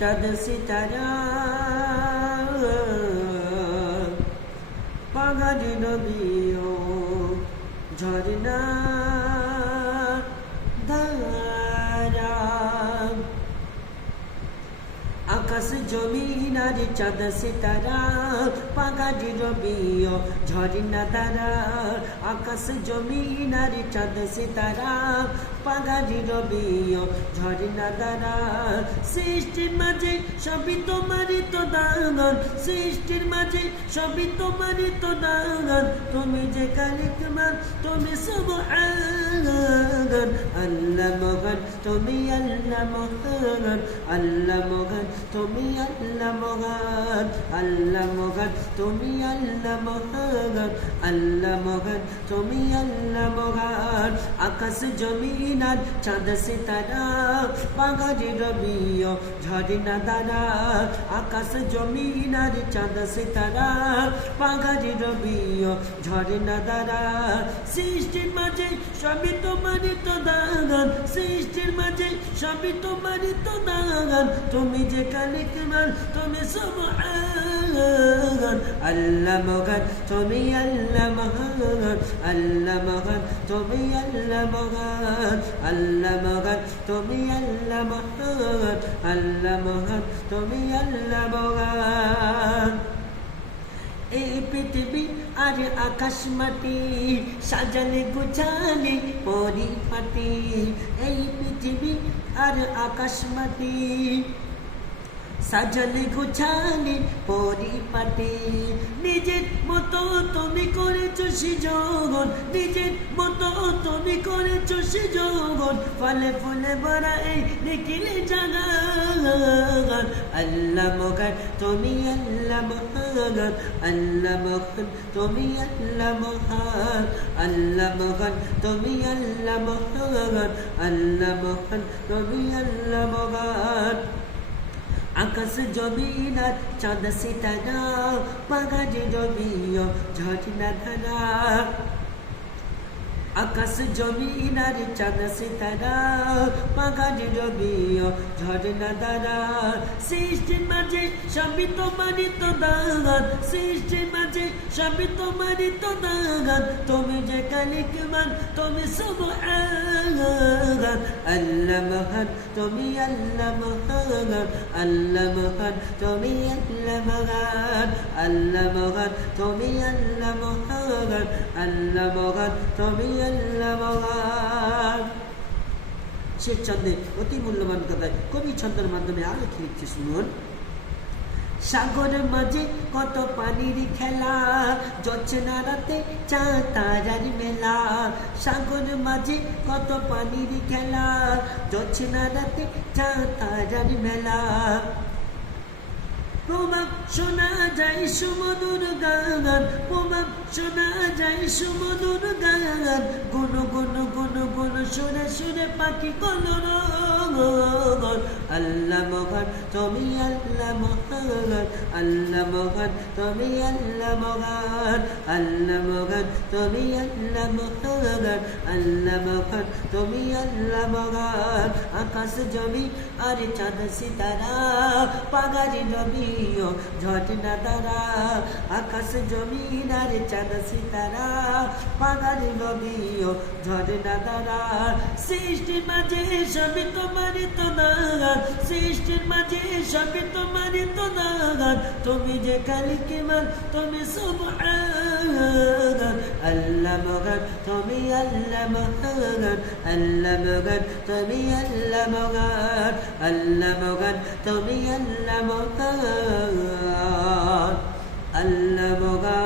চাঁদ সিতারা পাগারি নদীও ঝর্ণা আকাশ জমিন আর চাঁদ সিতারা পাগারি রবিও ঝর্ণা দ্বারা আকাশ জমিন আর চাঁদ সিতারা পাগারি রবিও ঝর্ণা দ্বারা সৃষ্টির মাঝে সবই তোমারই তো দান সৃষ্টির মাঝে সবই তোমারই তো দান তুমি যে কালিকমান তুমি সব আল্লাহ মহান, তুমি আল্লাহ মহান আল্লাহ মহান, তুমি আল্লাহ মহান আল্লাহ মহান, তুমি আল্লাহ মহান আল্লাহ মহান, তুমি আল্লাহ মহান। আকাশ জমিন আর চাঁদ সিতারা পাগারি রবিও ঝর্ণা দ্বারা। আকাশ জমিন আর চাঁদ সিতারা পাগারি রবিও ঝর্ণা দ্বারা। সৃষ্টির মাঝে সবই তোমারই তো দাগান, সৃষ্টির মাঝে সবই তোমারই তো দাগান। তুমি যে কালিকমান তুমি সব আল্লাহ মগান তুমি আল্লাহ মহান আল্লাহ মগান তুমি আল্লাহ মগান আল্লাহ মগান তুমি আল্লাহ মহান আল্লাহ মহান তুমি আল্লাহ মগান এই পৃথিবী আর আকাশ মাটি, সাজালে গুছালে পরিপাটি। এই পৃথিবী আর আকাশ মাটি সাজালে গুছালে পরিপাটি। নিজের মতো তুমি করেছ সৃজন নিজের মতো তুমি করেছ সৃজন ফলে ফুলে ভরা এই নিখিলে জাগান। আল্লাহ মগান তুমি আল্লাহ মহান। আল্লাহ মহান, তুমি আল্লাহ মহান। আল্লাহ মহান, তুমি আল্লাহ মহান। আল্লাহ মহান, তুমি আল্লাহ মহান। আকাশ জমিন চাঁদ সিতারা পাগাজি জমিও ঝর্ণা ধারা। আকাশ জমিন আর চাঁদ সিতারা পাগাজি জমিও ঝর্ণা ধারা। সৃষ্টির মাঝে সবই তোমারই তো দাগান সৃষ্টির মাঝে সবই তোমারই তো দাগান তুমি যে কালিকমান তুমি সব আগান আল্লাহ মহান, তুমি আল্লাহ মহান। আল্লাহ মহান, তুমি আল্লাহ মহান। আল্লাহ মহান, তুমি আল্লাহ মহান। আল্লাহ মহান, তুমি আল্লাহ মহান। শেষ ছন্দে অতি মূল্যবান কথায় কবি ছন্দের মাধ্যমে আরও কি লিখছে, শুনুন। সাগর মাঝে কত পানির খেলা জচ্ছে না রাতে চা তারার মেলা। সাগর মাঝে কত পানির খেলা জচ্ছে না রাতে চা তারার মেলা। প্রভাব শোনা যায় সুমধুর গান, প্রভাব শোনা যায় সুমধুর গান। গুন গুন গুন গুন, সুরে সুরে পাখি কোন আল্লাহ মহান, তুমি আল্লাহ মহান আল্লাহ মহান, তুমি আল্লাহ মহান আল্লাহ মহান, তুমি আল্লাহ মহান আল্লাহ মহান, তুমি আল্লাহ মহান। আকাশ জমি আর চাঁদ সিতারা, পাগারি নবীও ঝটনা দ্বারা, আকাশ জমিন আর চাঁদ সিতারা পাগারি নবীও ঝটনা দ্বারা। সৃষ্টির মাঝে সবই তোমারই তো নাগান সৃষ্টির মাঝে সবই তোমারই তো নাগান তুমি যে কালিকে মান তুমি সব আল্লাহ মগান, তুমি আল্লাহ মগান আল্লাহ মগান, তুমি আল্লাহ মগান। আল্লাহ মগান, তুমি আল্লাহ মগান আল্লাহ মগান